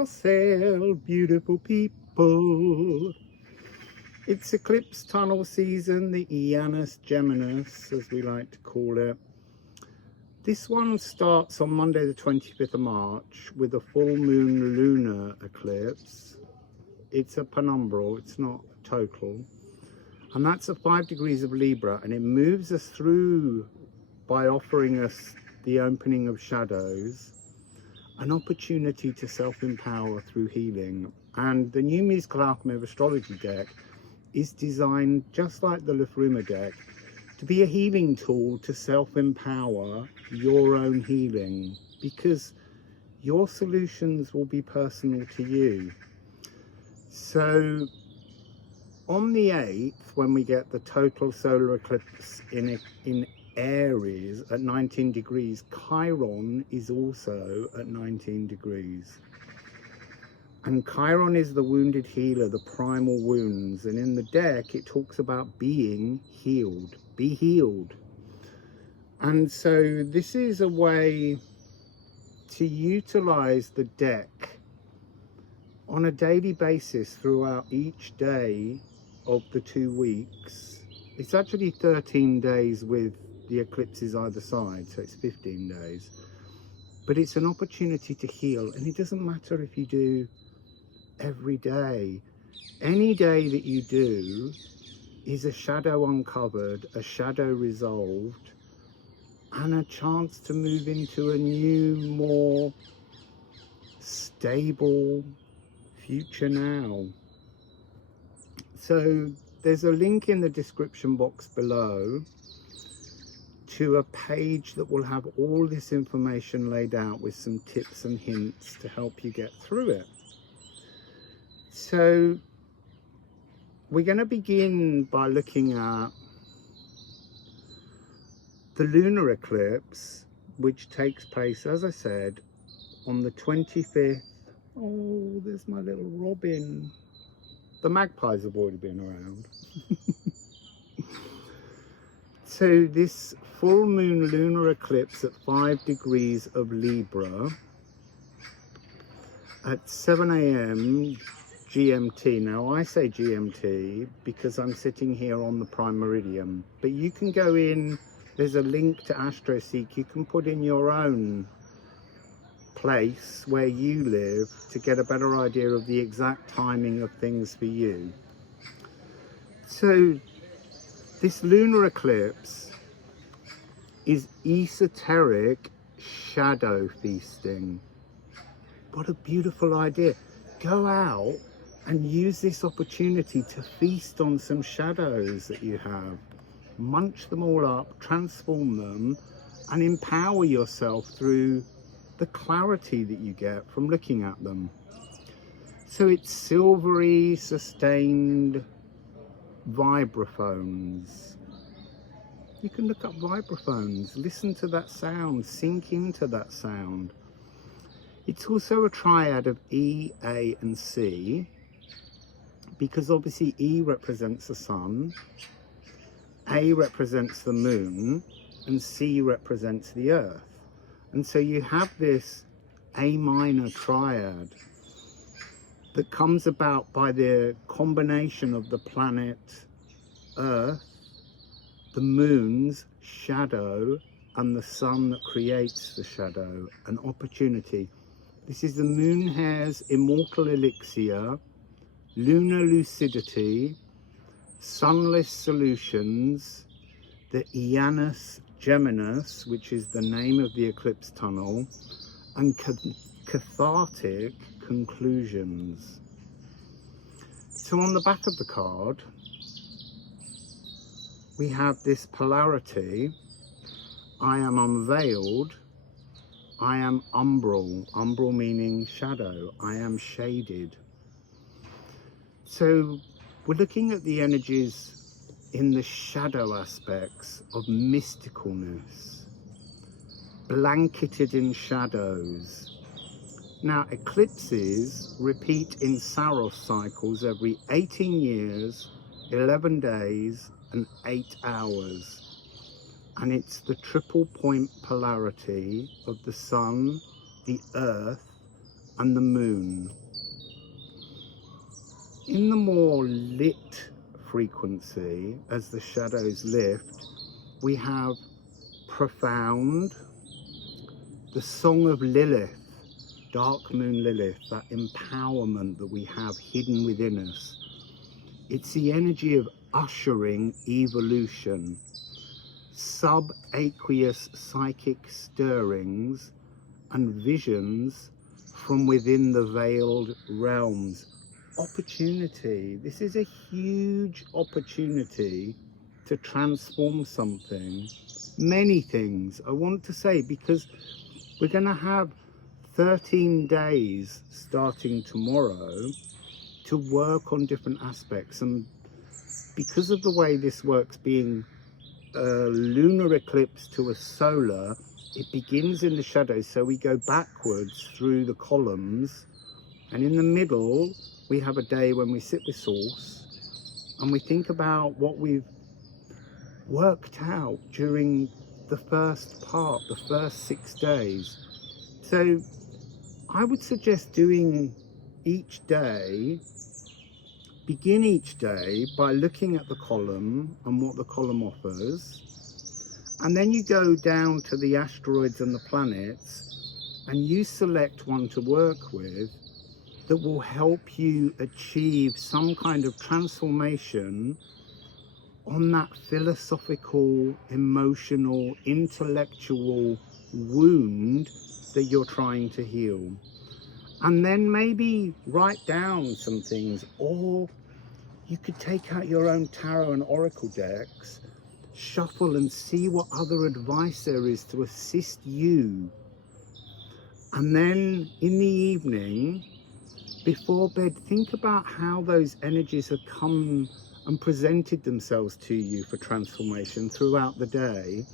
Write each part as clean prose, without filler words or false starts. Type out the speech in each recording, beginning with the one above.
Wassail, beautiful people. It's eclipse tunnel season, the Janus Geminus, as we like to call it. This one starts on Monday the 25th of March with a full moon lunar eclipse. It's a penumbral, it's not total. And that's at 5 degrees of Libra, and it moves us through by offering us the opening of shadows, an opportunity to self-empower through healing. And the new musical alchemy of astrology deck is designed, just like the Lufruma deck, to be a healing tool to self-empower your own healing, because your solutions will be personal to you. So on the 8th, when we get the total solar eclipse in Aries at 19 degrees, Chiron is also at 19 degrees. And Chiron is the wounded healer, the primal wounds. And in the deck, it talks about being healed. Be healed. And so this is a way to utilize the deck on a daily basis throughout each day of the 2 weeks. It's actually 13 days with the eclipses either side, so it's 15 days. But it's an opportunity to heal, and it doesn't matter if you do every day. Any day that you do is a shadow uncovered, a shadow resolved, and a chance to move into a new, more stable future now. So there's a link in the description box below to a page that will have all this information laid out with some tips and hints to help you get through it. So we're going to begin by looking at the lunar eclipse, which takes place, as I said, on the 25th. Oh, there's my little robin. The magpies have already been around. So this full moon lunar eclipse at 5 degrees of Libra at 7 AM GMT. Now I say GMT because I'm sitting here on the prime meridian, but you can go in, there's a link to AstroSeek, you can put in your own place where you live to get a better idea of the exact timing of things for you. So this lunar eclipse is esoteric shadow feasting. What a beautiful idea. Go out and use this opportunity to feast on some shadows that you have. Munch them all up, transform them, and empower yourself through the clarity that you get from looking at them. So it's silvery, sustained vibraphones. You can look up vibraphones, listen to that sound, sink into that sound. It's also a triad of E, A, and C, because obviously E represents the sun, A represents the moon, and C represents the earth. And so you have this A minor triad that comes about by the combination of the planet Earth, the moon's shadow, and the sun that creates the shadow, an opportunity. This is the moon hair's immortal elixir, lunar lucidity, sunless solutions, the Janus Geminus, which is the name of the eclipse tunnel, and cathartic conclusions. So on the back of the card, we have this polarity. I am unveiled, I am umbral, umbral meaning shadow, I am shaded. So we're looking at the energies in the shadow aspects of mysticalness, blanketed in shadows. Now eclipses repeat in Saros cycles every 18 years, 11 days and 8 hours. And it's the triple point polarity of the sun, the earth and the moon. In the more lit frequency, as the shadows lift, we have profound, the song of Lilith, dark moon Lilith, that empowerment that we have hidden within us. It's the energy of ushering evolution, subaqueous psychic stirrings and visions from within the veiled realms. Opportunity. This is a huge opportunity to transform something. Many things I want to say, because we're going to have 13 days starting tomorrow to work on different aspects, and because of the way this works, being a lunar eclipse to a solar, it begins in the shadows, so we go backwards through the columns, and in the middle we have a day when we sit with Source and we think about what we've worked out during the first part, the first 6 days. So I would suggest doing each day, begin each day by looking at the column and what the column offers, and then you go down to the asteroids and the planets and you select one to work with that will help you achieve some kind of transformation on that philosophical, emotional, intellectual wound that you're trying to heal. And then maybe write down some things, or you could take out your own tarot and oracle decks, shuffle and see what other advice there is to assist you. And then in the evening, before bed, think about how those energies have come and presented themselves to you for transformation throughout the day,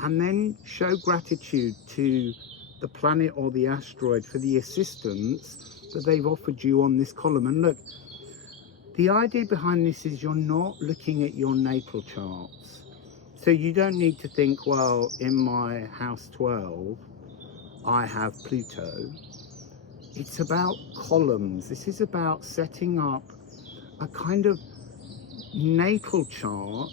and then show gratitude to the planet or the asteroid for the assistance that they've offered you on this column. And look, the idea behind this is you're not looking at your natal charts, so you don't need to think, well, in my house 12 I have Pluto. It's about columns. This is about setting up a kind of natal chart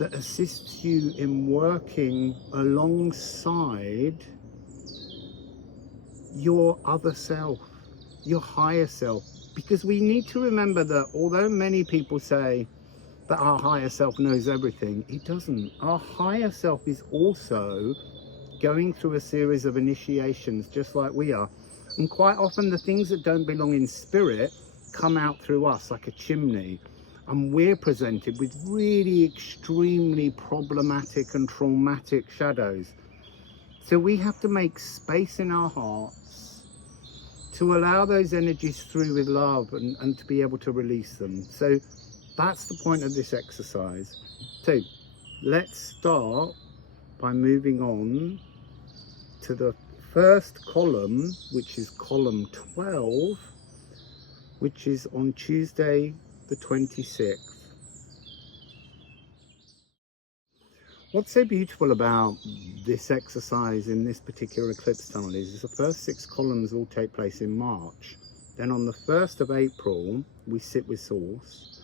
that assists you in working alongside your other self, your higher self. Because we need to remember that although many people say that our higher self knows everything, it doesn't. Our higher self is also going through a series of initiations just like we are. And quite often the things that don't belong in spirit come out through us like a chimney, and we're presented with really extremely problematic and traumatic shadows. So we have to make space in our hearts to allow those energies through with love and to be able to release them. So that's the point of this exercise. So let's start by moving on to the first column, which is column 12, which is on Tuesday the 26th. What's so beautiful about this exercise in this particular eclipse tunnel is the first 6 columns all take place in March. Then on the 1st of April, we sit with Source.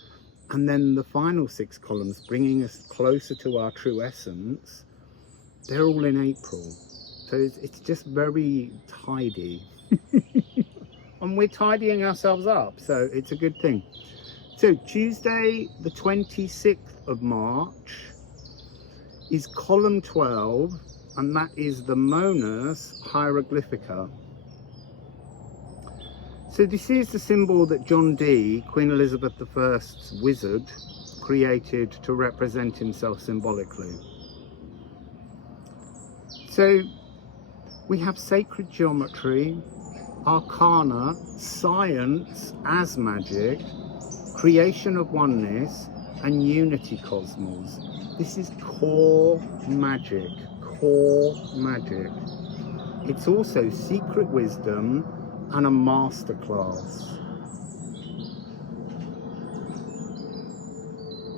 And then the final 6 columns, bringing us closer to our true essence, they're all in April. So it's just very tidy. And we're tidying ourselves up, so it's a good thing. So Tuesday the 26th of March is column 12, and that is the Monus Hieroglyphica. So this is the symbol that John Dee, Queen Elizabeth I's wizard, created to represent himself symbolically. So we have sacred geometry, arcana, science as magic, creation of oneness, and unity cosmos. This is core magic, core magic. It's also secret wisdom and a masterclass.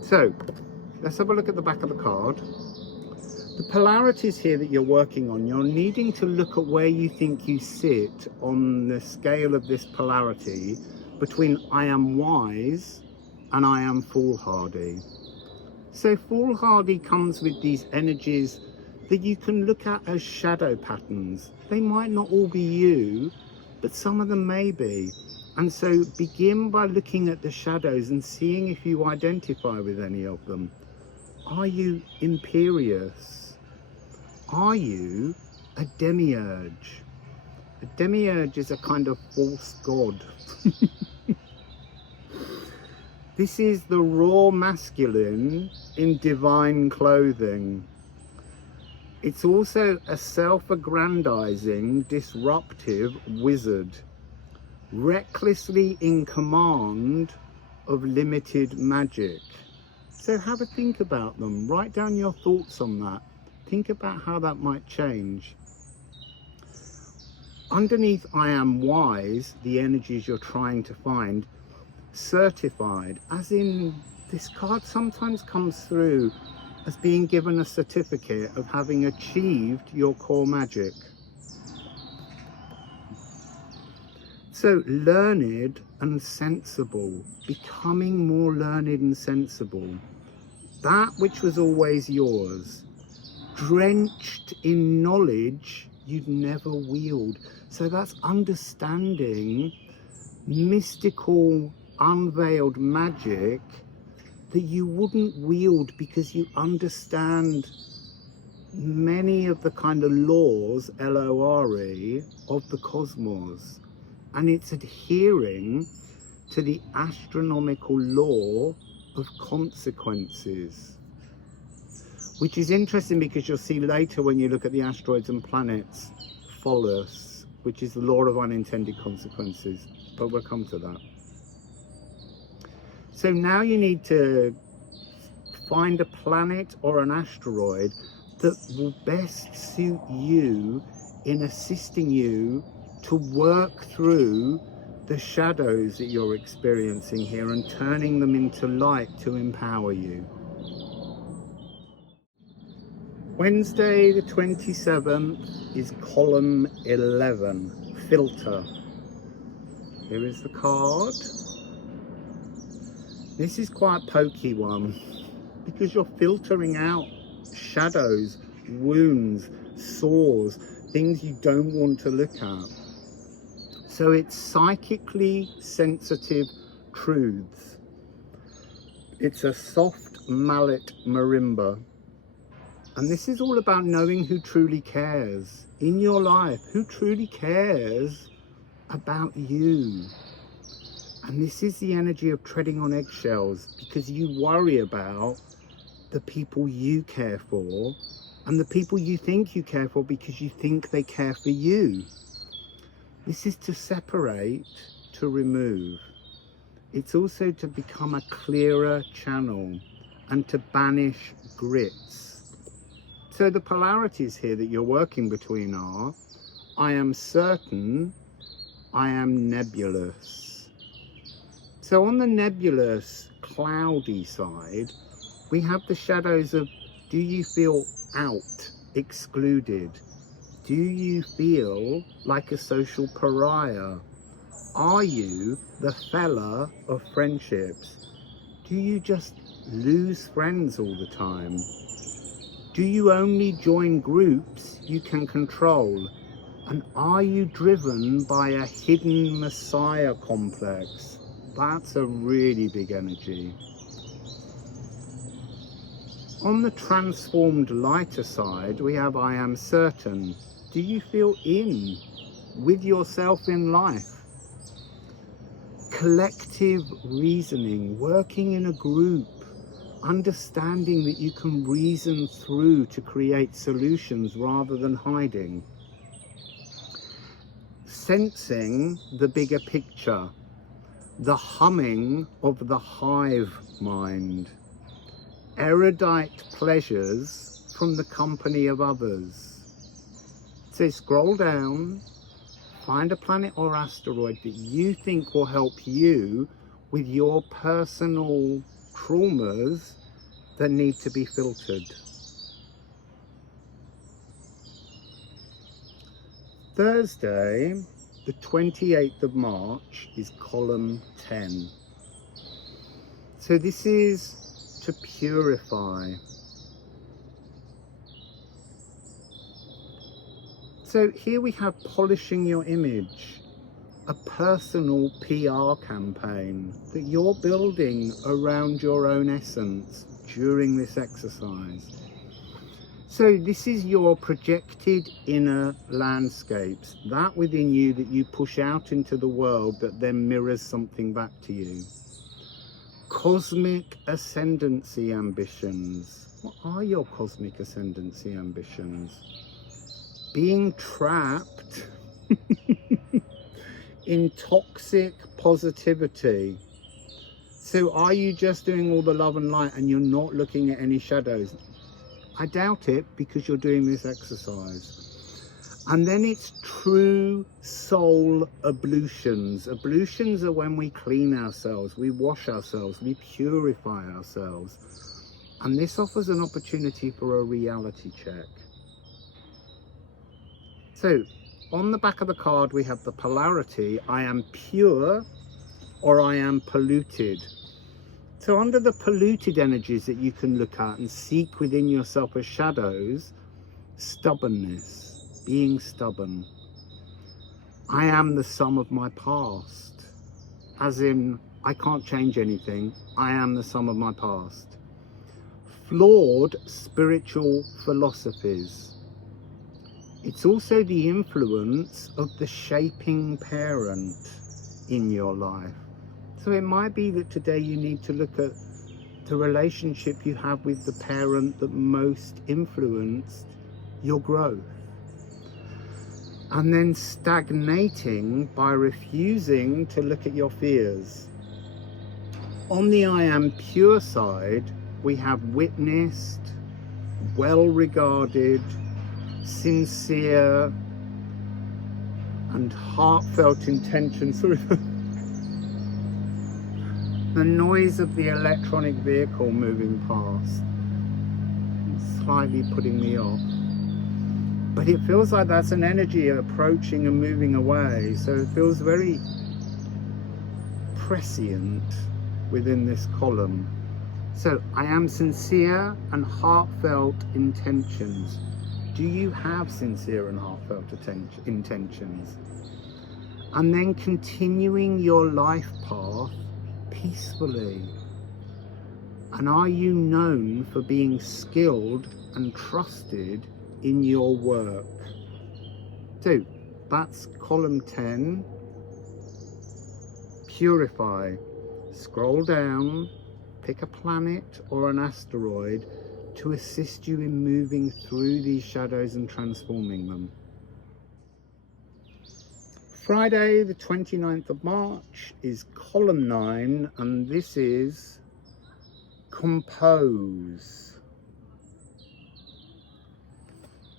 So let's have a look at the back of the card. The polarities here that you're working on, you're needing to look at where you think you sit on the scale of this polarity between I am wise and I am foolhardy. So foolhardy comes with these energies that you can look at as shadow patterns. They might not all be you, but some of them may be. And so begin by looking at the shadows and seeing if you identify with any of them. Are you imperious? Are you a demiurge? A demiurge is a kind of false god. This is the raw masculine in divine clothing. It's also a self-aggrandizing, disruptive wizard, recklessly in command of limited magic. So have a think about them. Write down your thoughts on that. Think about how that might change. Underneath I am wise, the energies you're trying to find, certified, as in this card sometimes comes through as being given a certificate of having achieved your core magic. So learned and sensible, becoming more learned and sensible. That which was always yours, drenched in knowledge you'd never wield. So that's understanding mystical, unveiled magic that you wouldn't wield because you understand many of the kind of laws, L-O-R-E, of the cosmos. And it's adhering to the astronomical law of consequences. Which is interesting because you'll see later when you look at the asteroids and planets, Pholus, which is the law of unintended consequences. But we'll come to that. So now you need to find a planet or an asteroid that will best suit you in assisting you to work through the shadows that you're experiencing here and turning them into light to empower you. Wednesday the 27th is column 11, filter. Here is the card. This is quite a pokey one because you're filtering out shadows, wounds, sores, things you don't want to look at. So it's psychically sensitive truths. It's a soft mallet marimba. And this is all about knowing who truly cares in your life, who truly cares about you. And this is the energy of treading on eggshells because you worry about the people you care for and the people you think you care for because you think they care for you. This is to separate, to remove. It's also to become a clearer channel and to banish grits. So the polarities here that you're working between are, I am certain, I am nebulous. So on the nebulous, cloudy side, we have the shadows of, do you feel out, excluded? Do you feel like a social pariah? Are you the fella of friendships? Do you just lose friends all the time? Do you only join groups you can control? And are you driven by a hidden messiah complex? That's a really big energy. On the transformed lighter side, we have I am certain. Do you feel in with yourself in life? Collective reasoning, working in a group, understanding that you can reason through to create solutions rather than hiding. Sensing the bigger picture, the humming of the hive mind. Erudite pleasures from the company of others. So scroll down, find a planet or asteroid that you think will help you with your personal traumas that need to be filtered. Thursday, the 28th of March, is column 10. So this is to purify. So here we have polishing your image, a personal PR campaign that you're building around your own essence during this exercise. So this is your projected inner landscapes, that within you that you push out into the world that then mirrors something back to you. Cosmic ascendancy ambitions. What are your cosmic ascendancy ambitions? Being trapped in toxic positivity. So are you just doing all the love and light and you're not looking at any shadows? I doubt it, because you're doing this exercise. And then it's true soul ablutions. Ablutions are when we clean ourselves, we wash ourselves, we purify ourselves. And this offers an opportunity for a reality check. So on the back of the card, we have the polarity, I am pure or I am polluted. So under the polluted energies that you can look at and seek within yourself as shadows, stubbornness, being stubborn. I am the sum of my past, as in I can't change anything, I am the sum of my past. Flawed spiritual philosophies. It's also the influence of the shaping parent in your life. So it might be that today you need to look at the relationship you have with the parent that most influenced your growth. And then stagnating by refusing to look at your fears. On the I am pure side, we have witnessed, well-regarded, sincere and heartfelt intention. Sorry, the noise of the electronic vehicle moving past, it's slightly putting me off. But it feels like that's an energy approaching and moving away. So it feels very prescient within this column. So I am sincere and heartfelt intentions. Do you have sincere and heartfelt intentions? And then continuing your life path peacefully. And are you known for being skilled and trusted in your work? So that's column 10. Purify. Scroll down, pick a planet or an asteroid to assist you in moving through these shadows and transforming them. Friday the 29th of March is column 9, and this is compose.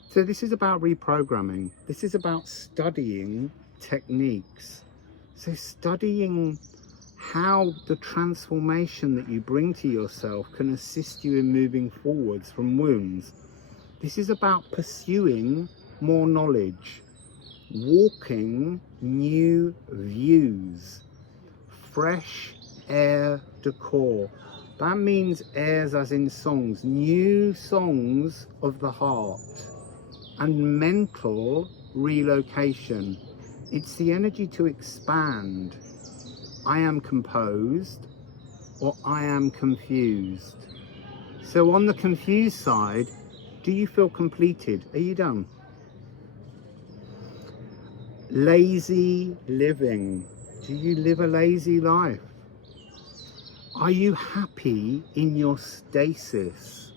So this is about reprogramming. This is about studying techniques. So studying how the transformation that you bring to yourself can assist you in moving forwards from wounds. This is about pursuing more knowledge, walking new views, fresh air decor. That means airs as in songs, new songs of the heart, and mental relocation. It's the energy to expand. I am composed or I am confused. So on the confused side, do you feel completed? Are you done? Lazy living. Do you live a lazy life? Are you happy in your stasis?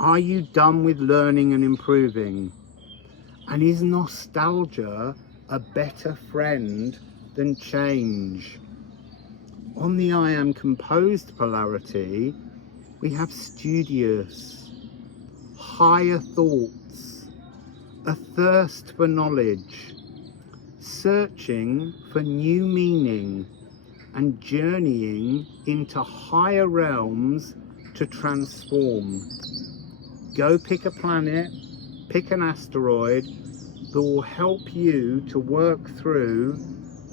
Are you done with learning and improving? And is nostalgia a better friend than change? On the I am composed polarity, we have studious, higher thoughts, a thirst for knowledge, searching for new meaning and journeying into higher realms to transform. Go pick a planet, pick an asteroid, that will help you to work through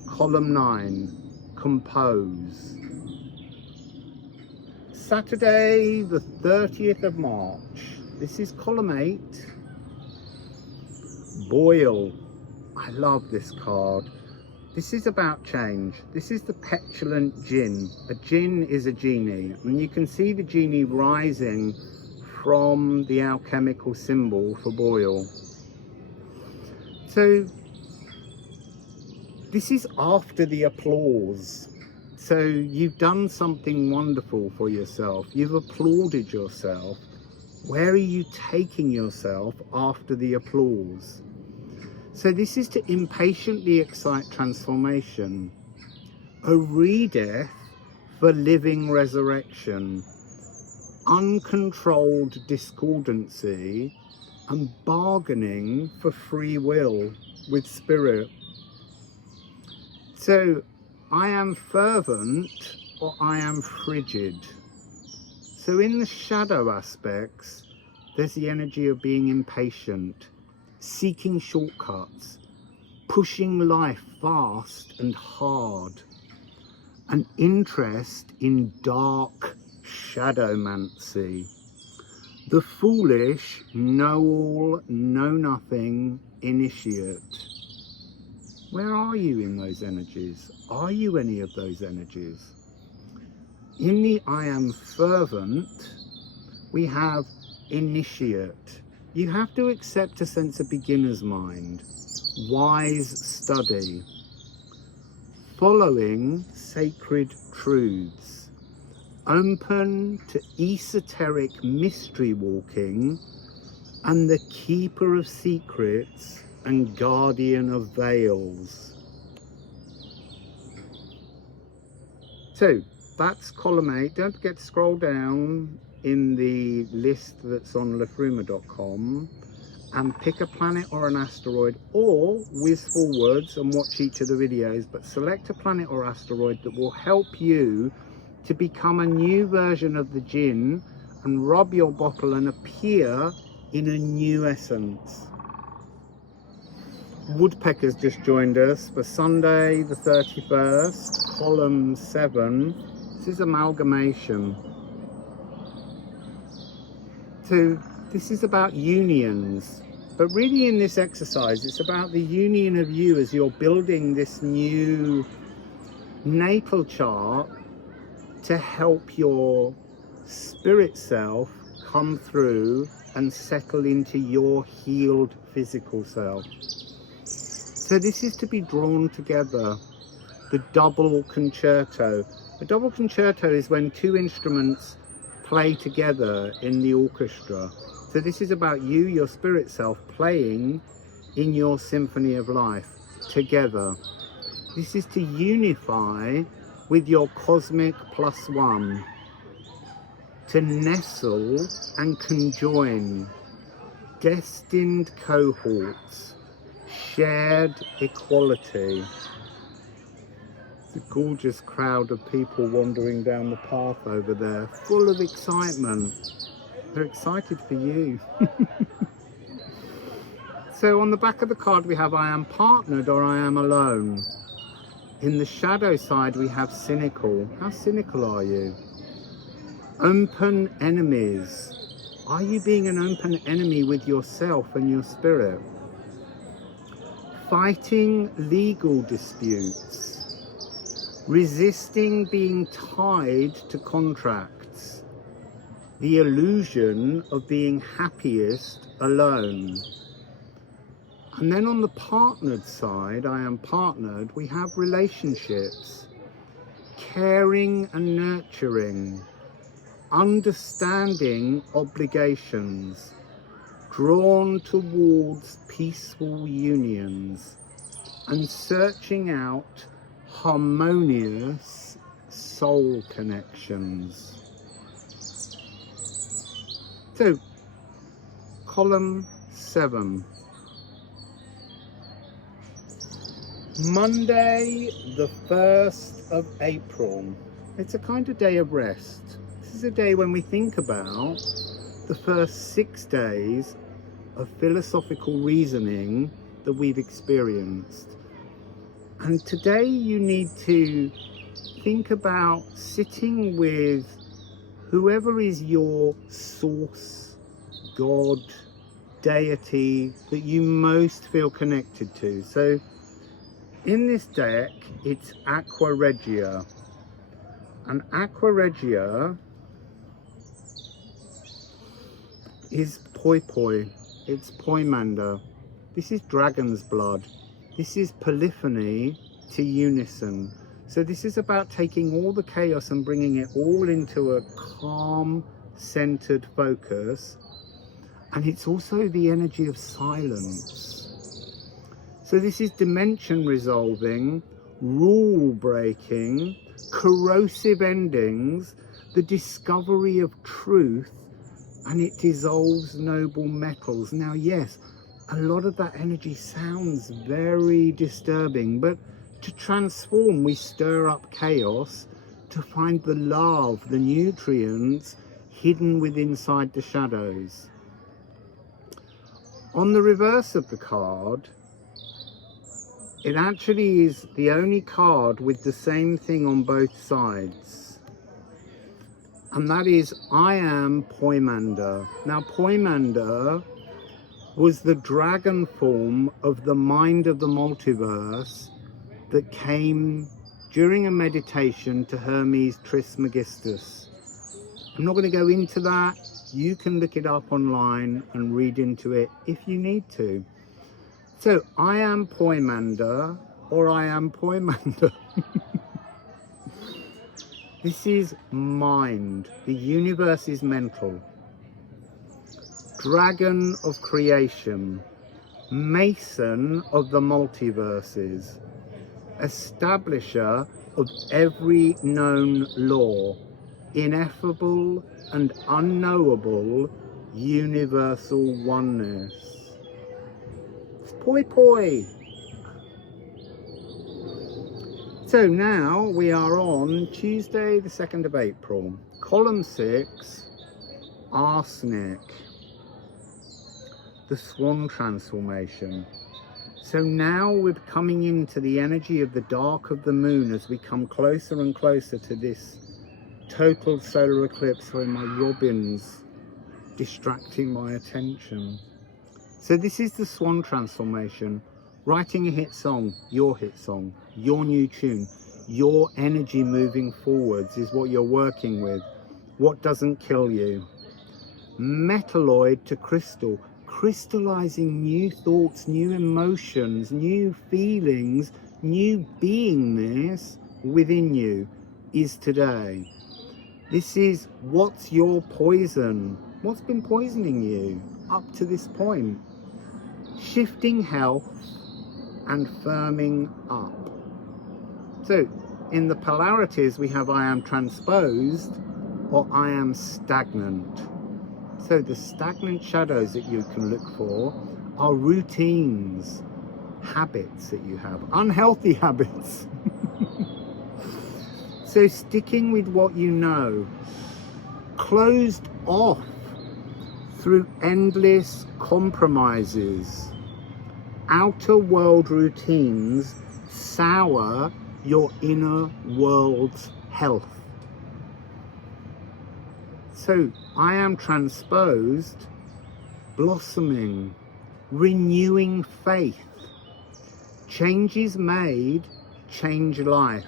column 9, compose. Saturday the 30th of March. This is column 8, boil. I love this card. This is about change. This is the petulant jinn. A jinn is a genie, and you can see the genie rising from the alchemical symbol for boil. So this is after the applause. So you've done something wonderful for yourself. You've applauded yourself. Where are you taking yourself after the applause? So this is to impatiently excite transformation, a re-death for living resurrection, uncontrolled discordancy, and bargaining for free will with spirit. So I am fervent or I am frigid. So in the shadow aspects, there's the energy of being impatient, seeking shortcuts, pushing life fast and hard, an interest in dark shadowmancy, the foolish know-all, know-nothing initiate. Where are you in those energies? Are you any of those energies? In the I am fervent, we have initiate. You have to accept a sense of beginner's mind, wise study, following sacred truths, open to esoteric mystery walking, and the keeper of secrets and guardian of veils. So that's column 8. Don't forget to scroll down in the list that's on lafruma.com and pick a planet or an asteroid, or whiz forwards and watch each of the videos, but select a planet or asteroid that will help you to become a new version of the jinn and rub your bottle and appear in a new essence. Woodpecker's just joined us for Sunday the 31st, column 7. This is amalgamation. So this is about unions, but really in this exercise it's about the union of you as you're building this new natal chart to help your spirit self come through and settle into your healed physical self. So this is to be drawn together, the double concerto. A double concerto is when two instruments play together in the orchestra. So this is about you, your spirit self, playing in your symphony of life together. This is to unify with your cosmic +1, to nestle and conjoin, destined cohorts, shared equality. It's a gorgeous crowd of people wandering down the path over there, full of excitement. They're excited for you. So on the back of the card we have I am partnered or I am alone. In the shadow side we have cynical. How cynical are you? Open enemies. Are you being an open enemy with yourself and your spirit? Fighting legal disputes. Resisting being tied to contracts. The illusion of being happiest alone. And then on the partnered side, I am partnered, we have relationships. Caring and nurturing. Understanding obligations. Drawn towards peaceful unions. And searching out harmonious soul connections. So, column 7. Monday the 1st of April. It's a kind of day of rest. This is a day when we think about the first 6 days of philosophical reasoning that we've experienced. And today you need to think about sitting with whoever is your source, God, deity that you most feel connected to. So in this deck, it's Aqua Regia. And Aqua Regia is Poi Poi. It's Poimander. This is Dragon's Blood. This is Polyphony to Unison. So this is about taking all the chaos and bringing it all into a calm, centered focus. And it's also the energy of silence. So this is dimension resolving, rule breaking, corrosive endings, the discovery of truth, and it dissolves noble metals. Now, yes, a lot of that energy sounds very disturbing, but to transform, we stir up chaos to find the love, the nutrients hidden within inside the shadows. On the reverse of the card, it actually is the only card with the same thing on both sides. And that is, I am Poimander. Now, Poimander was the dragon form of the mind of the multiverse that came during a meditation to Hermes Trismegistus. I'm not going to go into that. You can look it up online and read into it if you need to. So, I am Poimander, or I am Poimander. This is mind. The universe is mental. Dragon of creation. Mason of the multiverses. Establisher of every known law. Ineffable and unknowable universal oneness. It's Poi Poi. So now we are on Tuesday the 2nd of April. Column 6, Arsenic. The Swan transformation. So now we're coming into the energy of the dark of the moon as we come closer and closer to this total solar eclipse, where my robins distracting my attention. So this is the Swan transformation. Writing a hit song, your new tune, your energy moving forwards is what you're working with. What doesn't kill you? Metalloid to crystal, crystallizing new thoughts, new emotions, new feelings, new beingness within you is today. This is what's your poison? What's been poisoning you up to this point? Shifting health and firming up. So in the polarities we have I am transposed or I am stagnant. So the stagnant shadows that you can look for are routines, habits that you have, unhealthy habits. So sticking with what you know, closed off through endless compromises. Outer world routines sour your inner world's health. So I am transposed, blossoming, renewing faith. Changes made, change life.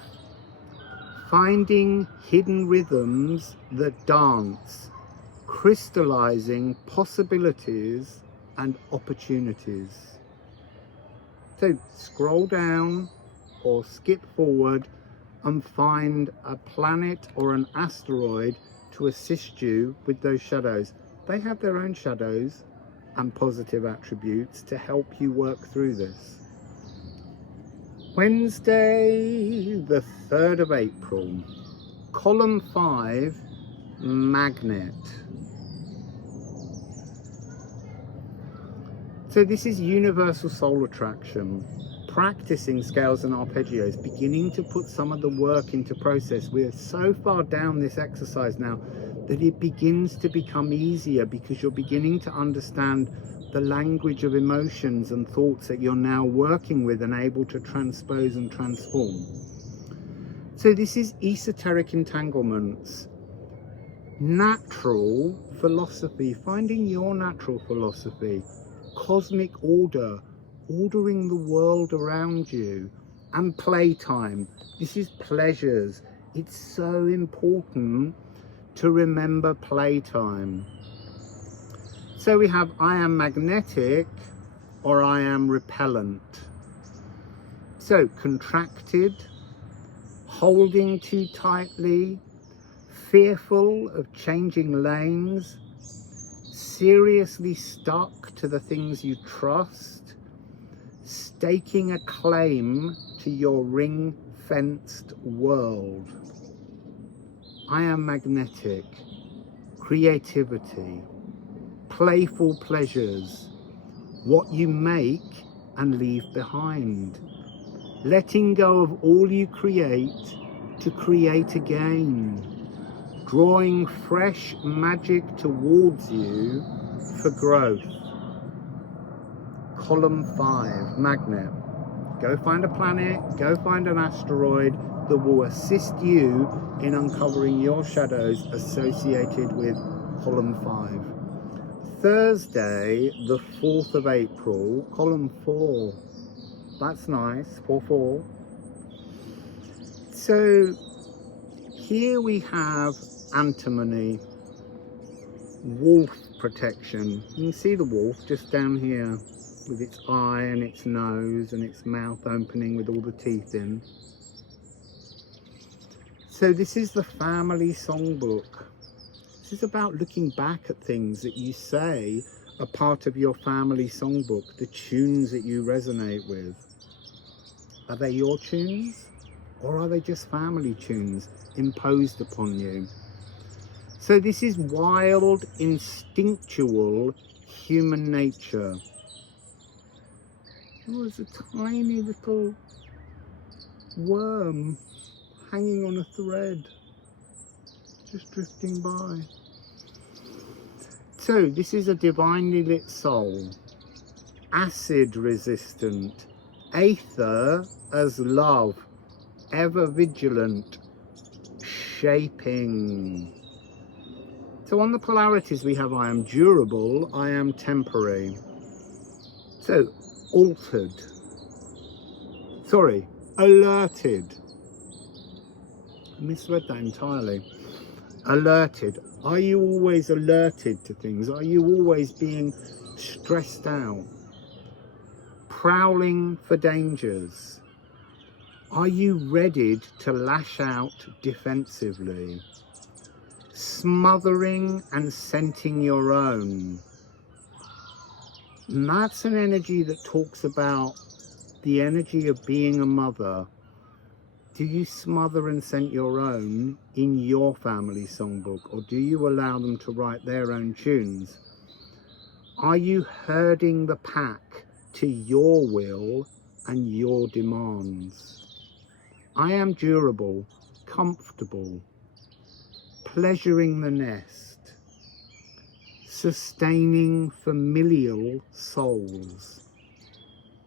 Finding hidden rhythms that dance, crystallizing possibilities and opportunities. So scroll down or skip forward and find a planet or an asteroid to assist you with those shadows. They have their own shadows and positive attributes to help you work through this. Wednesday the 3rd of April, column 5, Magnet. So this is universal soul attraction, practicing scales and arpeggios, beginning to put some of the work into process. We're so far down this exercise now that it begins to become easier because you're beginning to understand the language of emotions and thoughts that you're now working with and able to transpose and transform. So this is esoteric entanglements, natural philosophy, finding your natural philosophy, cosmic order, ordering the world around you, and playtime. This is pleasures. It's so important to remember playtime. So we have I am magnetic or I am repellent. So contracted, holding too tightly, fearful of changing lanes, seriously stuck to the things you trust, staking a claim to your ring-fenced world. I am magnetic, creativity, playful pleasures, what you make and leave behind, letting go of all you create to create again, drawing fresh magic towards you for growth. Column 5, magnet. Go find a planet, go find an asteroid that will assist you in uncovering your shadows associated with column 5. Thursday, the 4th of April, column 4. That's nice, 4-4. So here we have antimony, wolf protection. You can see the wolf just down here with its eye and its nose and its mouth opening with all the teeth in. So this is the family songbook. This is about looking back at things that you say are part of your family songbook, the tunes that you resonate with. Are they your tunes or are they just family tunes imposed upon you? So this is wild, instinctual human nature. Oh, there's a tiny little worm hanging on a thread, just drifting by. So this is a divinely lit soul, acid resistant, aether as love, ever vigilant, shaping. So on the polarities we have I am durable, I am temporary. So altered, sorry, alerted. I misread that entirely. Alerted. Are you always alerted to things? Are you always being stressed out? Prowling for dangers. Are you readied to lash out defensively? Smothering and scenting your own. And that's an energy that talks about the energy of being a mother. Do you smother and scent your own in your family songbook, or do you allow them to write their own tunes? Are you herding the pack to your will and your demands? I am durable, comfortable, pleasuring the nest, sustaining familial souls,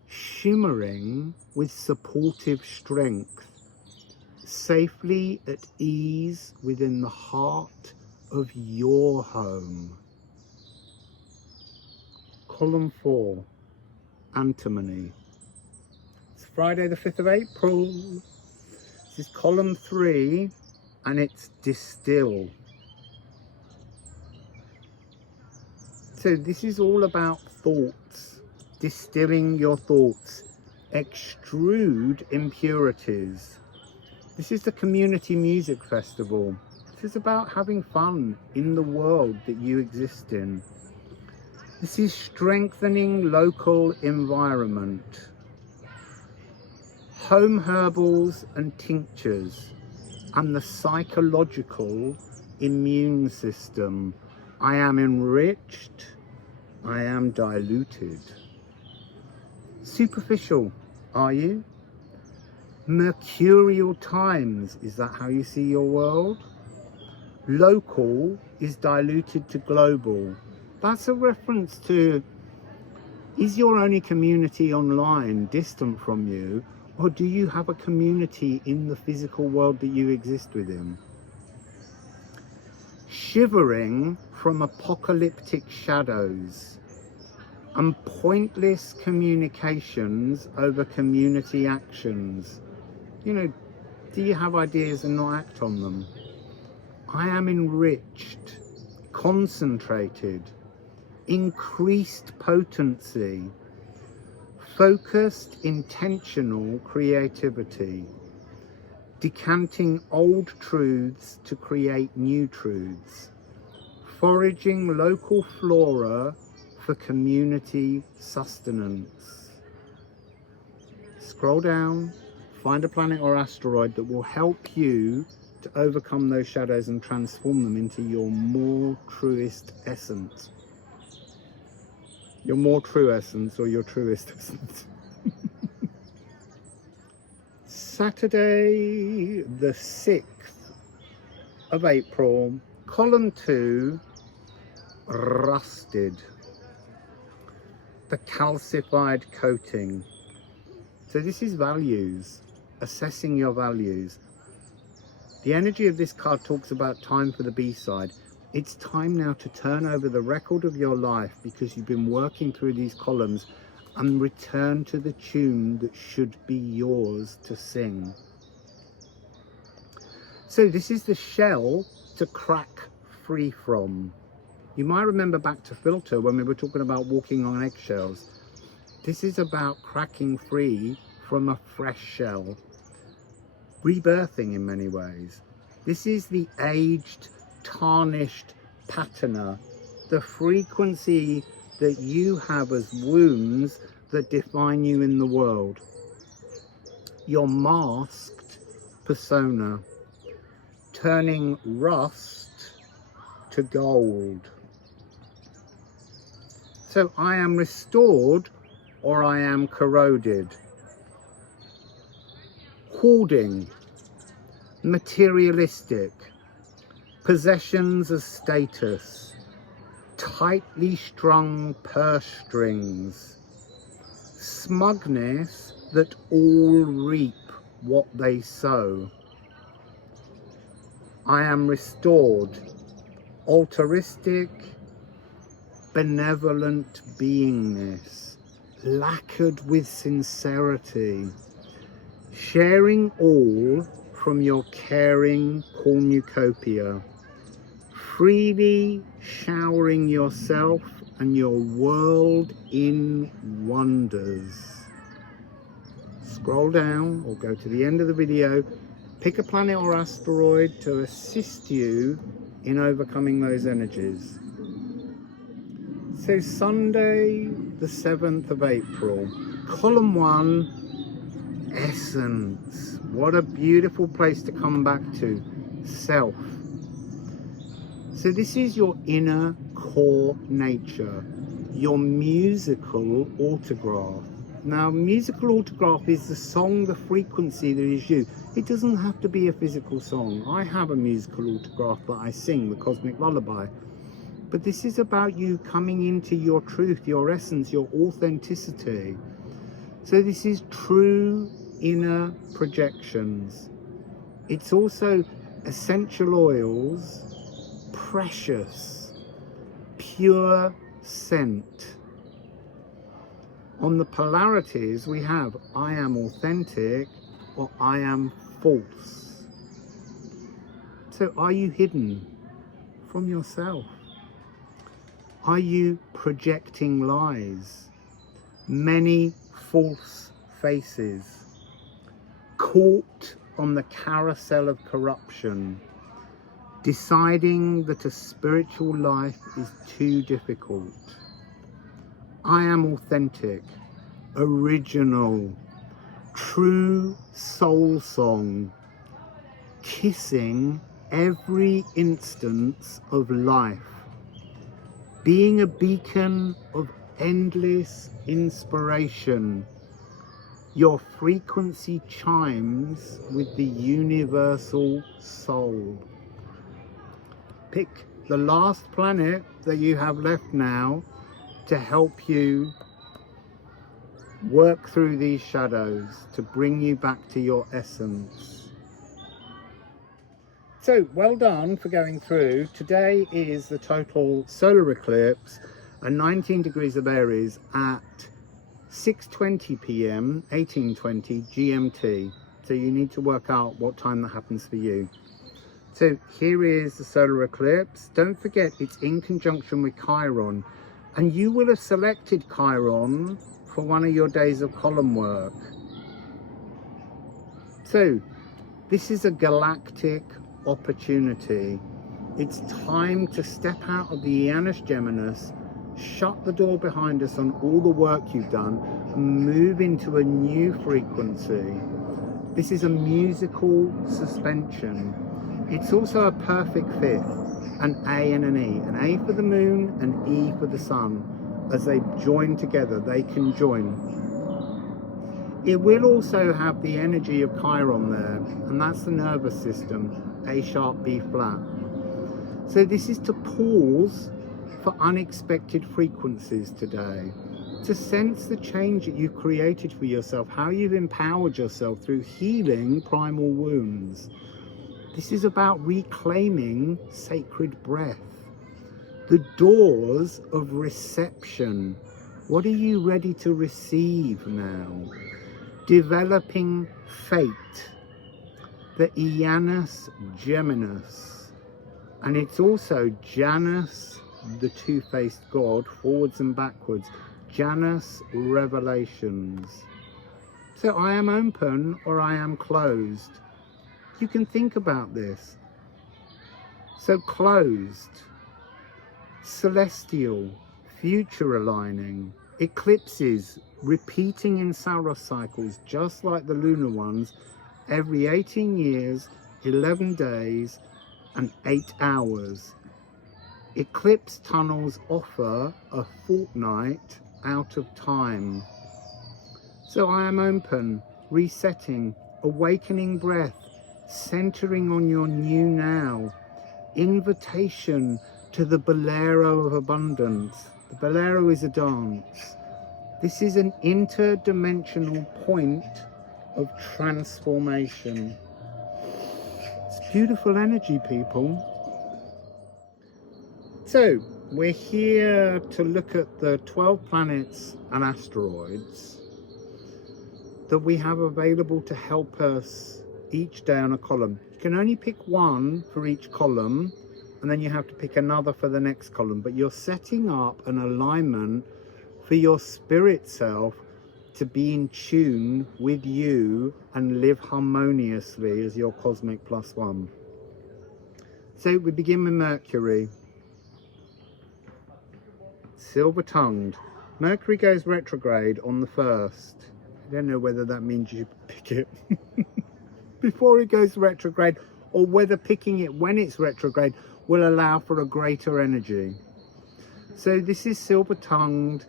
shimmering with supportive strength, safely at ease within the heart of your home. Column 4, antimony. It's Friday the 5th of April. This is column 3 and it's distill. So this is all about thoughts, distilling your thoughts, extrude impurities. This is the Community Music Festival. This is about having fun in the world that you exist in. This is strengthening local environment. Home herbals and tinctures, and the psychological immune system. I am enriched, I am diluted. Superficial, are you? Mercurial times, is that how you see your world? Local is diluted to global. That's a reference to Is your only community online distant from you, or do you have a community in the physical world that you exist within? Shivering from apocalyptic shadows and pointless communications over community actions. You know, do you have ideas and not act on them? I am enriched, concentrated, increased potency, focused, intentional creativity, decanting old truths to create new truths, foraging local flora for community sustenance. Scroll down, find a planet or asteroid that will help you to overcome those shadows and transform them into your more truest essence. Your more true essence, or your truest essence. Saturday the 6th of April, column 2, rusted. The calcified coating. So this is values, assessing your values. The energy of this card talks about time for the B-side. It's time now to turn over the record of your life, because you've been working through these columns, and return to the tune that should be yours to sing. So this is the shell to crack free from. You might remember back to Filter when we were talking about walking on eggshells. This is about cracking free from a fresh shell. Rebirthing in many ways. This is the aged, tarnished patina, the frequency that you have as wounds that define you in the world. Your masked persona, turning rust to gold. So I am restored, or I am corroded. Hoarding, materialistic, possessions as status, tightly strung purse strings, smugness that all reap what they sow. I am restored, altruistic, benevolent beingness, lacquered with sincerity, sharing all from your caring cornucopia, freely showering yourself and your world in wonders. Scroll down or go to the end of the video, pick a planet or asteroid to assist you in overcoming those energies. So Sunday the 7th of April, column 1, essence. What a beautiful place to come back to, self. So this is your inner core nature, your musical autograph. Now, musical autograph is the song, the frequency that is you. It doesn't have to be a physical song. I have a musical autograph that I sing, the Cosmic Lullaby. But this is about you coming into your truth, your essence, your authenticity. So this is true inner projections. It's also essential oils, precious, pure scent. On the polarities we have I am authentic or I am false. So are you hidden from yourself? Are you projecting lies? Many false faces, caught on the carousel of corruption, deciding that a spiritual life is too difficult. I am authentic, original, true soul song, kissing every instance of life, being a beacon of endless inspiration. Your frequency chimes with the universal soul. Pick the last planet that you have left now to help you Work through these shadows to bring you back to your essence. So well done for going through. Today is the total solar eclipse and 19 degrees of Aries at 6:20 p.m. 1820 GMT. So you need to work out what time that happens for you. So here is the solar eclipse. Don't forget it's in conjunction with Chiron, and you will have selected Chiron for one of your days of column work. So this is a galactic opportunity. It's time to step out of the Janus Geminus, shut the door behind us on all the work you've done, and move into a new frequency. This is a musical suspension. It's also a perfect fifth, an A and an E. An A for the moon, an E for the sun. As they join together, they can join. It will also have the energy of Chiron there, and that's the nervous system, A sharp, B flat. So this is to pause for unexpected frequencies today, to sense the change that you've created for yourself, how you've empowered yourself through healing primal wounds. This is about reclaiming sacred breath, the doors of reception. What are you ready to receive now? Developing fate, the Janus Geminus, and it's also Janus, the two-faced god, forwards and backwards, Janus revelations. So I am open or I am closed. You can think about this. So closed, celestial, future aligning, eclipses repeating in Saros cycles just like the lunar ones, every 18 years, 11 days and 8 hours. Eclipse tunnels offer a fortnight out of time. So I am open, resetting, awakening breath, centering on your new now, invitation to the bolero of abundance. The bolero is a dance. This is an interdimensional point of transformation. It's beautiful energy, people. So we're here to look at the 12 planets and asteroids that we have available to help us each day on a column. You can only pick one for each column, and then you have to pick another for the next column, but you're setting up an alignment for your spirit self to be in tune with you and live harmoniously as your cosmic plus one. So we begin with Mercury. Silver-tongued. Mercury goes retrograde on the 1st. I don't know whether that means you pick it before it goes retrograde, or whether picking it when it's retrograde will allow for a greater energy. So this is silver-tongued,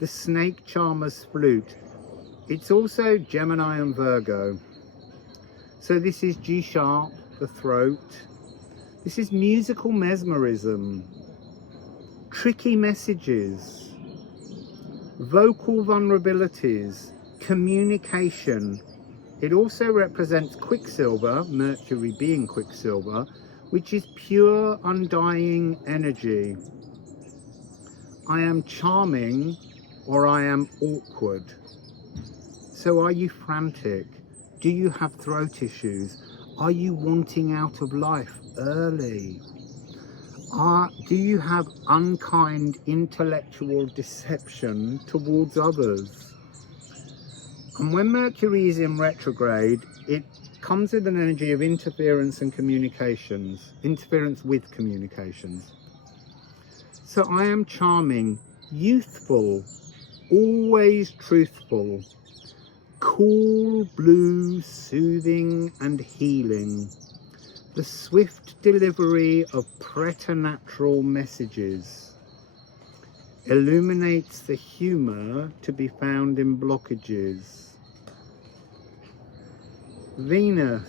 the snake charmer's flute. It's also Gemini and Virgo. So this is G sharp, the throat. This is musical mesmerism, tricky messages, vocal vulnerabilities, communication. It also represents Quicksilver, Mercury being Quicksilver, which is pure, undying energy. I am charming or I am awkward. So are you frantic? Do you have throat issues? Are you wanting out of life early? Do you have unkind intellectual deception towards others? And when Mercury is in retrograde, it comes with an energy of interference and communications, interference with communications. So I am charming, youthful, always truthful, cool, blue, soothing and healing. The swift delivery of preternatural messages illuminates the humour to be found in blockages. Venus.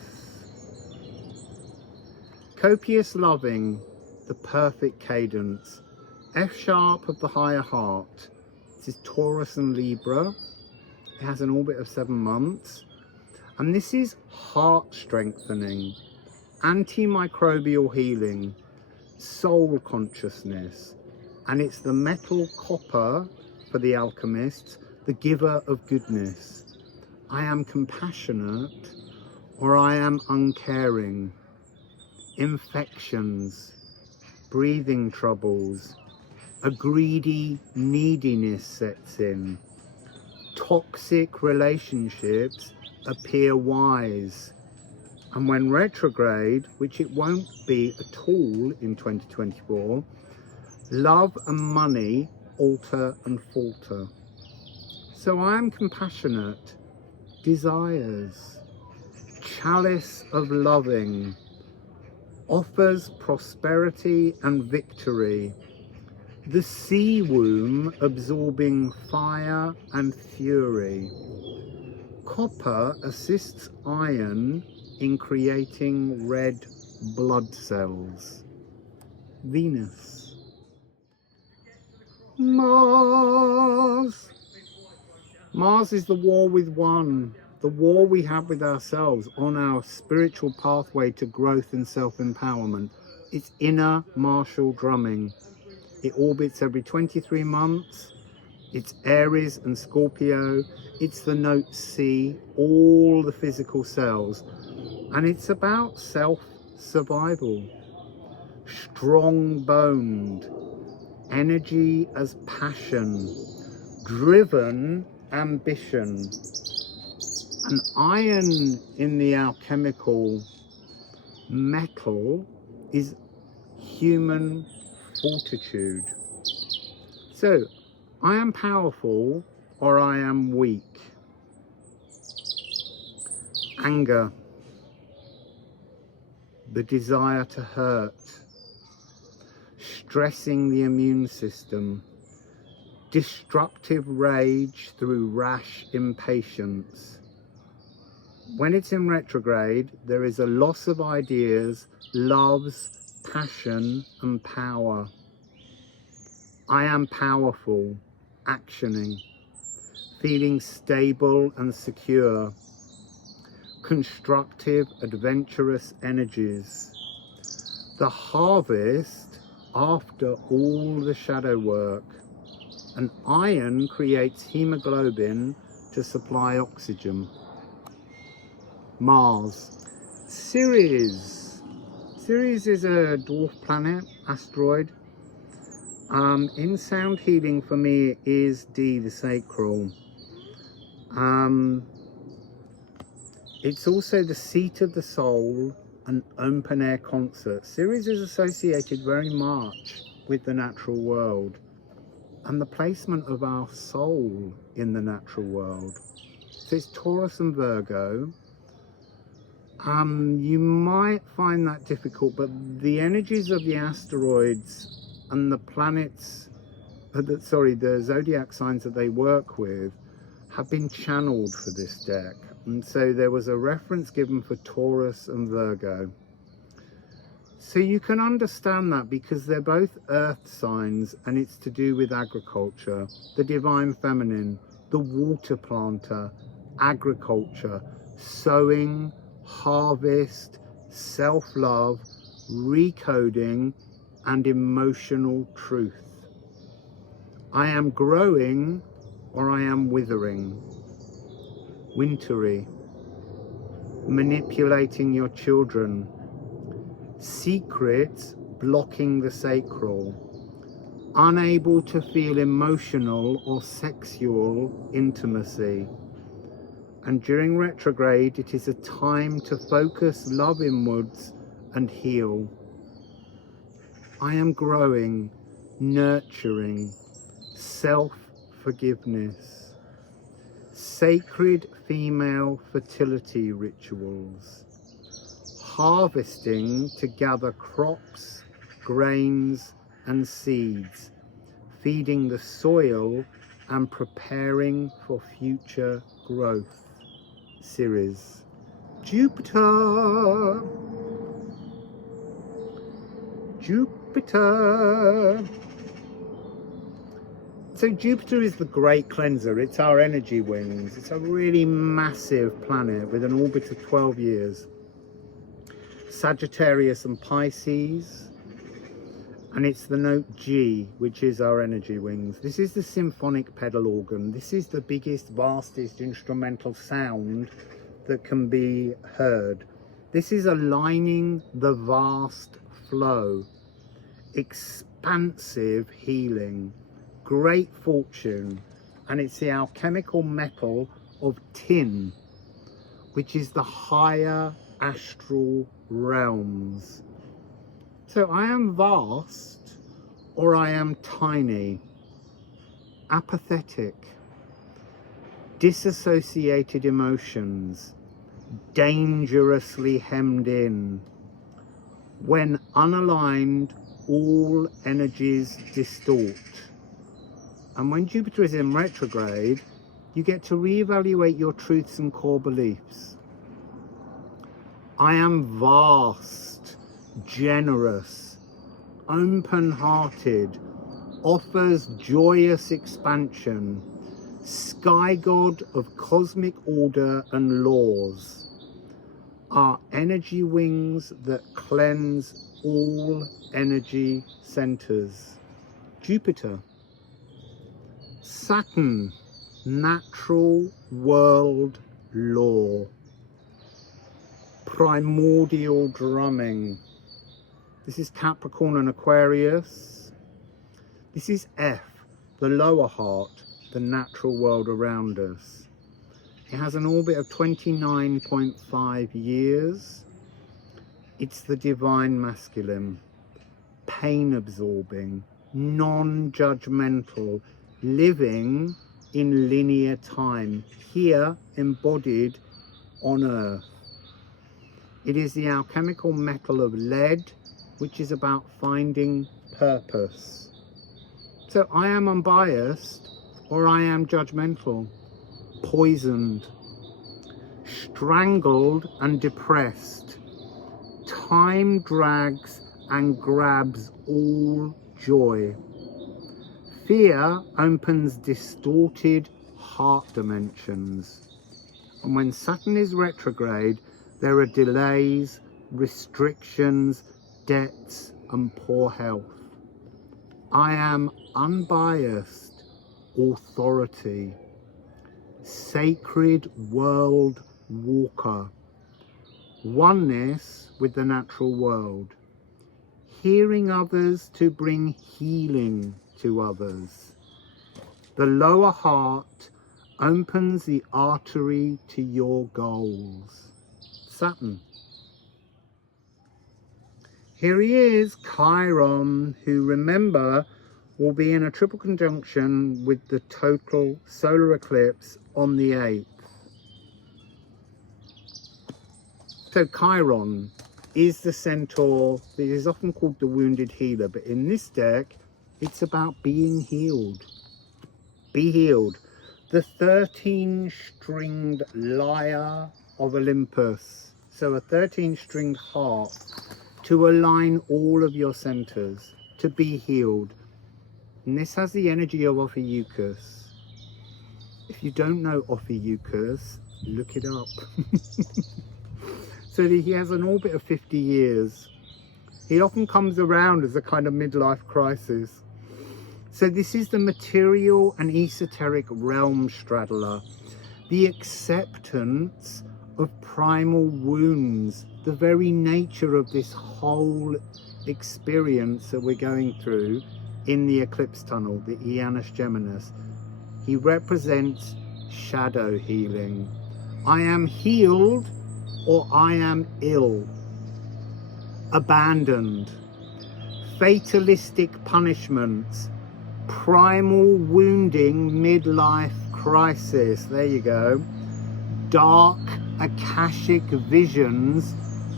Copious loving, the perfect cadence. F sharp of the higher heart. This is Taurus and Libra. has an orbit of 7 months. And this is heart strengthening, antimicrobial healing, soul consciousness. And it's the metal copper for the alchemists, the giver of goodness. I am compassionate, or I am uncaring. Infections, breathing troubles, a greedy neediness sets in. Toxic relationships appear wise. And when retrograde, which it won't be at all in 2024, love and money alter and falter. So I am compassionate, desires, chalice of loving, offers prosperity and victory, the sea womb absorbing fire and fury. Copper assists iron in creating red blood cells. Venus. Mars. Mars is the war with one, the war we have with ourselves on our spiritual pathway to growth and self-empowerment. It's inner martial drumming. It orbits every 23 months. It's Aries and Scorpio. It's the note C, all the physical cells. And it's about self-survival. Strong-boned, energy as passion, driven ambition. An iron in the alchemical metal is human fortitude. So, I am powerful or I am weak. Anger, the desire to hurt, stressing the immune system, destructive rage through rash impatience. When it's in retrograde, there is a loss of ideas, loves, passion and power. I am powerful, actioning, feeling stable and secure, constructive, adventurous energies. The harvest after all the shadow work. And iron creates hemoglobin to supply oxygen. Mars. Ceres. Ceres is a dwarf planet, asteroid. In sound healing for me is D, the sacral. It's also the seat of the soul, an open air concert. Ceres is associated very much with the natural world and the placement of our soul in the natural world. So it's Taurus and Virgo. You might find that difficult, but the energies of the asteroids and the planets, the zodiac signs that they work with have been channeled for this deck. And so there was a reference given for Taurus and Virgo. So you can understand that because they're both earth signs and it's to do with agriculture, the divine feminine, the water planter, agriculture, sowing, harvest, self-love, recoding, and emotional truth. I am growing or I am withering. Wintry, manipulating your children. Secrets blocking the sacral. Unable to feel emotional or sexual intimacy. And during retrograde, it is a time to focus love inwards and heal. I am growing, nurturing, self-forgiveness. Sacred female fertility rituals. Harvesting to gather crops, grains and seeds. Feeding the soil and preparing for future growth. Ceres. Jupiter. Jupiter. So Jupiter is the great cleanser. It's our energy wings. It's a really massive planet with an orbit of 12 years. Sagittarius and Pisces. And it's the note G, which is our energy wings. This is the symphonic pedal organ. This is the biggest, vastest instrumental sound that can be heard. This is aligning the vast flow, expansive healing, great fortune, and it's the alchemical metal of tin, which is the higher astral realms. So I am vast, or I am tiny, apathetic, disassociated emotions, dangerously hemmed in. When unaligned, all energies distort. And when Jupiter is in retrograde, you get to reevaluate your truths and core beliefs. I am vast, generous, open-hearted, offers joyous expansion, sky god of cosmic order and laws, are energy wings that cleanse all energy centers. Jupiter. Saturn, natural world law, primordial drumming. This is Capricorn and Aquarius. This is F, the lower heart, the natural world around us. It has an orbit of 29.5 years. It's the divine masculine, pain absorbing, non-judgmental, living in linear time, here embodied on Earth. It is the alchemical metal of lead, which is about finding purpose. So I am unbiased, or I am judgmental, poisoned, strangled and depressed. Time drags and grabs all joy. Fear opens distorted heart dimensions. And when Saturn is retrograde, there are delays, restrictions, debts and poor health. I am unbiased, authority, sacred world walker, oneness with the natural world, hearing others to bring healing to others. The lower heart opens the artery to your goals. Saturn. Here he is, Chiron, who, remember, will be in a triple conjunction with the total solar eclipse on the 8th. So Chiron is the centaur that is often called the wounded healer, but in this deck, it's about being healed. Be healed. The 13-stringed lyre of Olympus. So a 13-stringed harp to align all of your centers, to be healed. And this has the energy of Ophiuchus. If you don't know Ophiuchus, look it up. So he has an orbit of 50 years. He often comes around as a kind of midlife crisis. So this is the material and esoteric realm straddler, the acceptance of primal wounds, the very nature of this whole experience that we're going through in the eclipse tunnel, the Janus Geminis. He represents shadow healing. I am healed or I am ill, abandoned, fatalistic punishments, primal wounding, midlife crisis. There you go. Dark akashic visions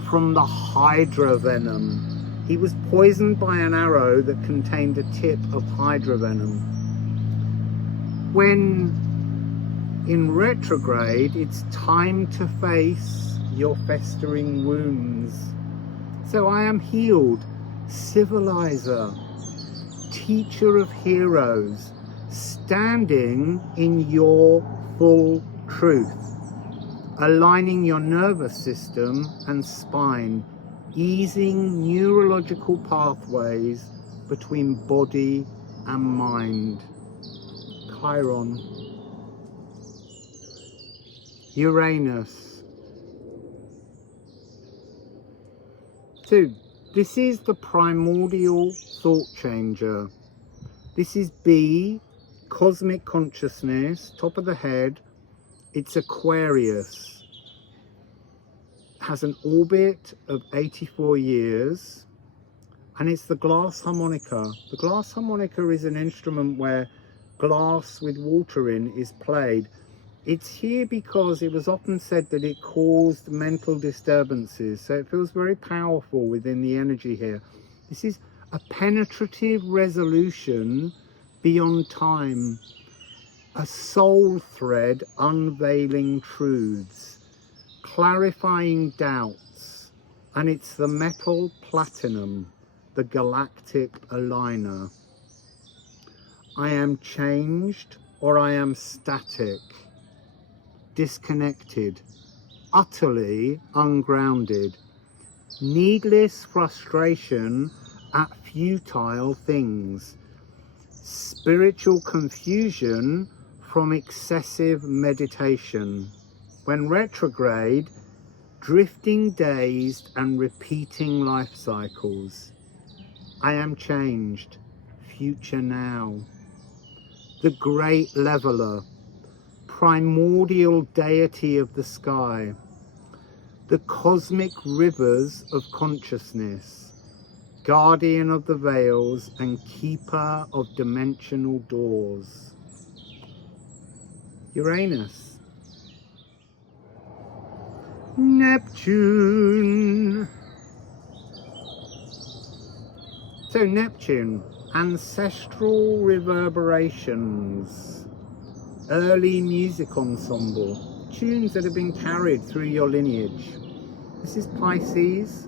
from the Hydra venom. He was poisoned by an arrow that contained a tip of Hydra venom. When in retrograde, it's time to face your festering wounds. So I am healed, civilizer, teacher of heroes, standing in your full truth, aligning your nervous system and spine, easing neurological pathways between body and mind. Chiron. Uranus. So this is the primordial thought changer. This is B, cosmic consciousness, top of the head. It's Aquarius. Has an orbit of 84 years, and it's the glass harmonica. The glass harmonica is an instrument where glass with water in is played. It's here because it was often said that it caused mental disturbances, so it feels very powerful within the energy here. This is a penetrative resolution beyond time, a soul thread unveiling truths, clarifying doubts, and it's the metal platinum, the galactic aligner. I am changed, or I am static, disconnected, utterly ungrounded, needless frustration at futile things, spiritual confusion from excessive meditation. When retrograde, drifting dazed and repeating life cycles. I am changed, future now. The great leveler, primordial deity of the sky, the cosmic rivers of consciousness, guardian of the veils and keeper of dimensional doors. Uranus. Neptune. So Neptune, ancestral reverberations, early music ensemble, tunes that have been carried through your lineage. This is Pisces.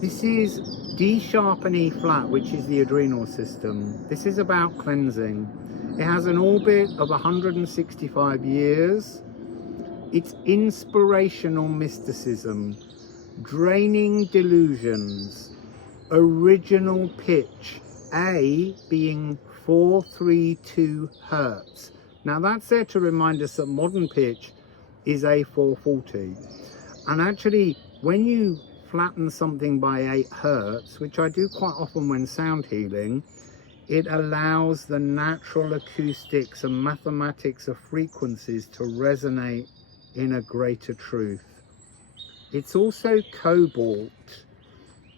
This is D sharp and E flat, which is the adrenal system. This is about cleansing. It has an orbit of 165 years. It's inspirational mysticism, draining delusions, original pitch, A being 432 hertz. Now that's there to remind us that modern pitch is A440. And actually, when you flatten something by 8 hertz, which I do quite often when sound healing, it allows the natural acoustics and mathematics of frequencies to resonate in a greater truth. It's also cobalt,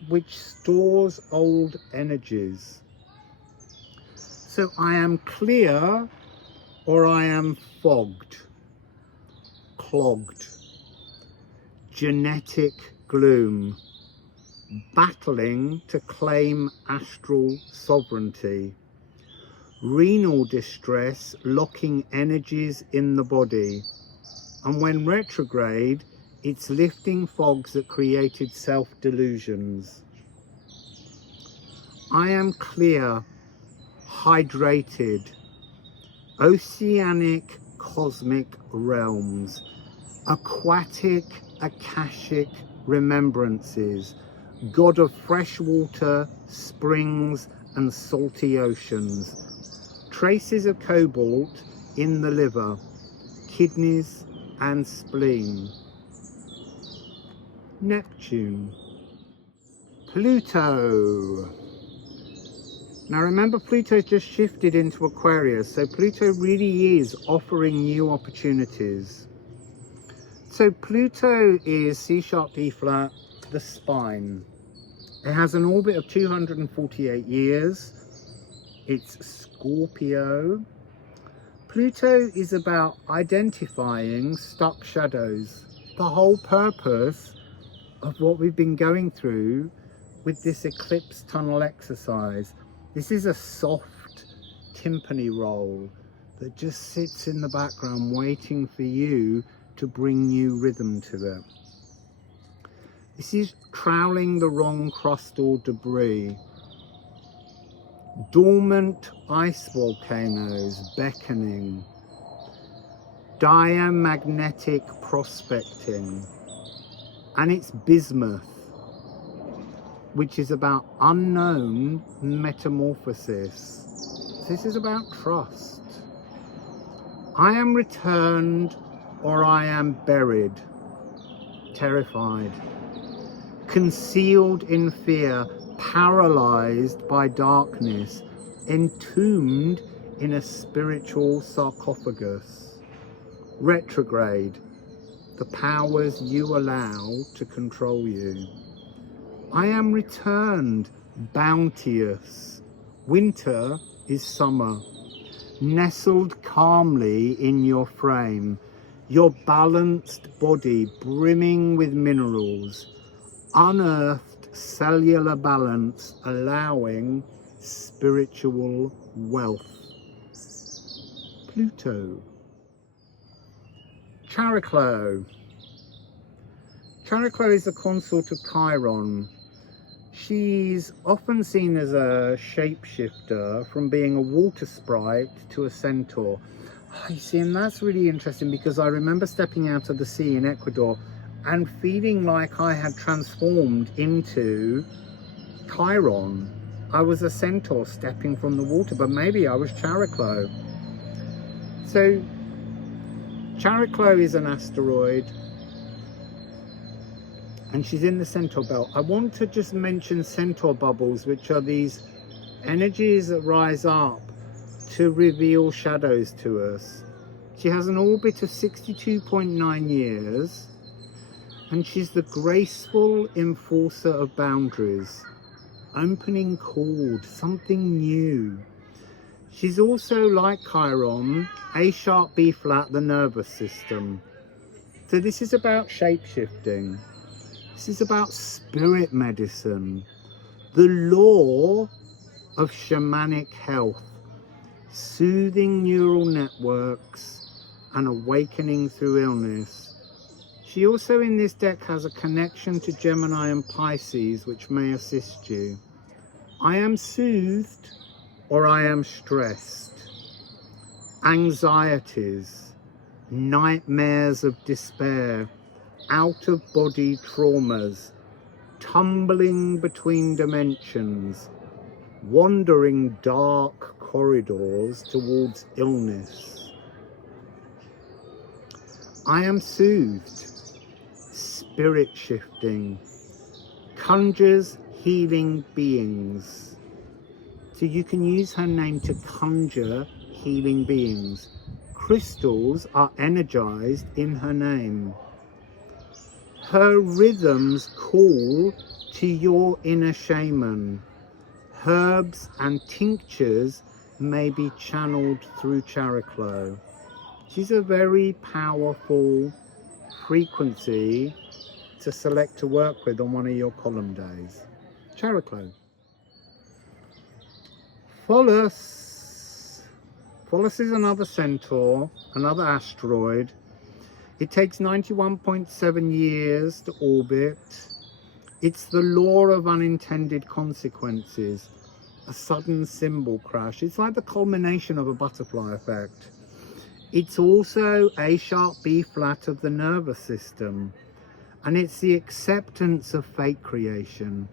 which stores old energies. So I am clear, or I am fogged, clogged, genetic gloom, battling to claim astral sovereignty, renal distress locking energies in the body, and when retrograde, it's lifting fogs that created self-delusions. I am clear, hydrated, oceanic cosmic realms, aquatic akashic remembrances, god of fresh water, springs and salty oceans, traces of cobalt in the liver, kidneys and spleen. Neptune. Pluto. Now remember, Pluto's just shifted into Aquarius, so Pluto really is offering new opportunities. So Pluto is C sharp D flat, the spine. It has an orbit of 248 years. It's Scorpio. Pluto is about identifying stuck shadows. The whole purpose of what we've been going through with this eclipse tunnel exercise. This is a soft timpani roll that just sits in the background waiting for you to bring new rhythm to it. This is troweling the wrong crust or debris, dormant ice volcanoes beckoning, diamagnetic prospecting, and it's bismuth, which is about unknown metamorphosis. This is about trust. I am returned, or I am buried, terrified, concealed in fear, paralyzed by darkness, entombed in a spiritual sarcophagus, retrograde, the powers you allow to control you. I am returned, bounteous. Winter is summer, nestled calmly in your frame, your balanced body brimming with minerals, unearthed cellular balance, allowing spiritual wealth. Pluto. Chariklo. Chariklo is a consort of Chiron. She's often seen as a shapeshifter, from being a water sprite to a centaur. You see, and that's really interesting, because I remember stepping out of the sea in Ecuador and feeling like I had transformed into Chiron. I was a centaur stepping from the water, but maybe I was Chariklo. So Chariklo is an asteroid, and she's in the Centaur belt. I want to just mention Centaur bubbles, which are these energies that rise up to reveal shadows to us. She has an orbit of 62.9 years, and she's the graceful enforcer of boundaries, opening chord, something new. She's also, like Chiron, A sharp, B flat, the nervous system. So this is about shape-shifting. This is about spirit medicine, the law of shamanic health, soothing neural networks and awakening through illness. She also in this deck has a connection to Gemini and Pisces, which may assist you. I am soothed, or I am stressed. Anxieties, nightmares of despair, out-of-body traumas, tumbling between dimensions, wandering dark corridors towards illness. I am soothed, spirit shifting, conjures healing beings. So you can use her name to conjure healing beings. Crystals are energized in her name. Her rhythms call to your inner shaman. Herbs and tinctures may be channeled through Chariklo. She's a very powerful frequency to select to work with on one of your column days. Chariklo. Phallus. Phallus is another centaur, another asteroid. It takes 91.7 years to orbit. It's the law of unintended consequences, a sudden symbol crash. It's like the culmination of a butterfly effect. It's also A sharp, B flat of the nervous system. And it's the acceptance of fate creation,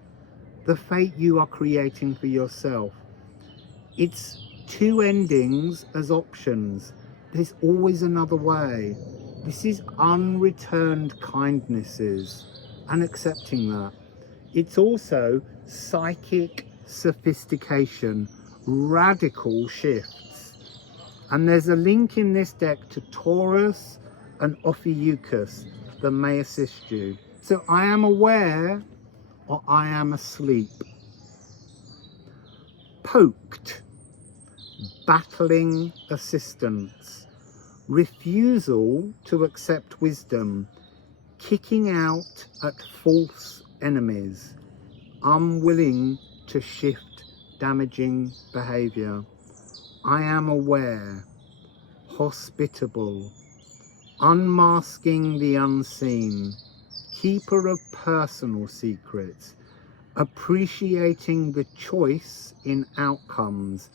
the fate you are creating for yourself. It's two endings as options. There's always another way. This is unreturned kindnesses and accepting that. It's also psychic sophistication, radical shifts. And there's a link in this deck to Taurus and Ophiuchus that may assist you. So I am aware, or I am asleep. Poked, battling assistance, refusal to accept wisdom, kicking out at false enemies, unwilling to shift damaging behavior. I am aware, hospitable, unmasking the unseen, keeper of personal secrets, appreciating the choice in outcomes,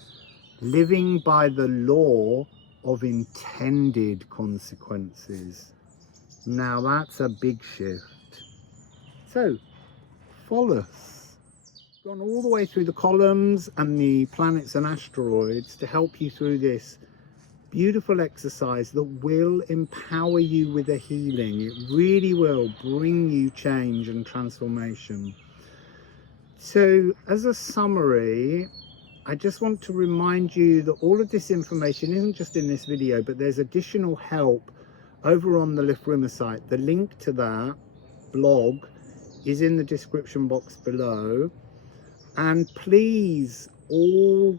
living by the law of intended consequences. Now that's a big shift. So, Follis, gone all the way through the columns and the planets and asteroids to help you through this beautiful exercise that will empower you with a healing. It really will bring you change and transformation. So, as a summary, I just want to remind you that all of this information isn't just in this video, but there's additional help over on the Lifrima site. The link to that blog is in the description box below. And please all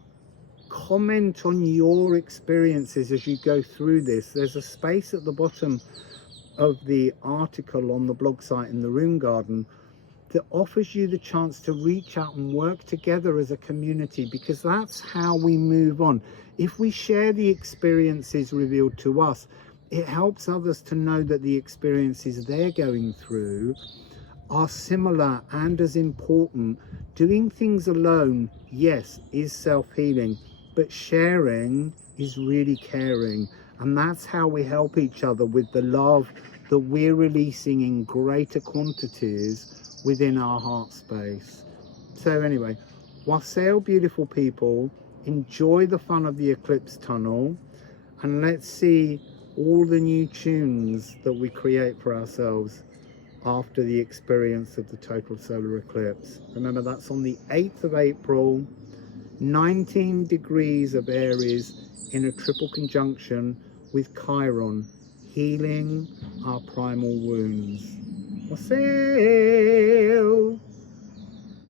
comment on your experiences as you go through this. There's a space at the bottom of the article on the blog site in the Rune Garden that offers you the chance to reach out and work together as a community, because that's how we move on. If we share the experiences revealed to us, it helps others to know that the experiences they're going through are similar and as important. Doing things alone, yes, is self-healing, but sharing is really caring. And that's how we help each other with the love that we're releasing in greater quantities within our heart space. So anyway, wassail, beautiful people. Enjoy the fun of the eclipse tunnel, and let's see all the new tunes that we create for ourselves after the experience of the total solar eclipse. Remember, that's on the 8th of April, 19 degrees of Aries in a triple conjunction with Chiron, healing our primal wounds. Wassail!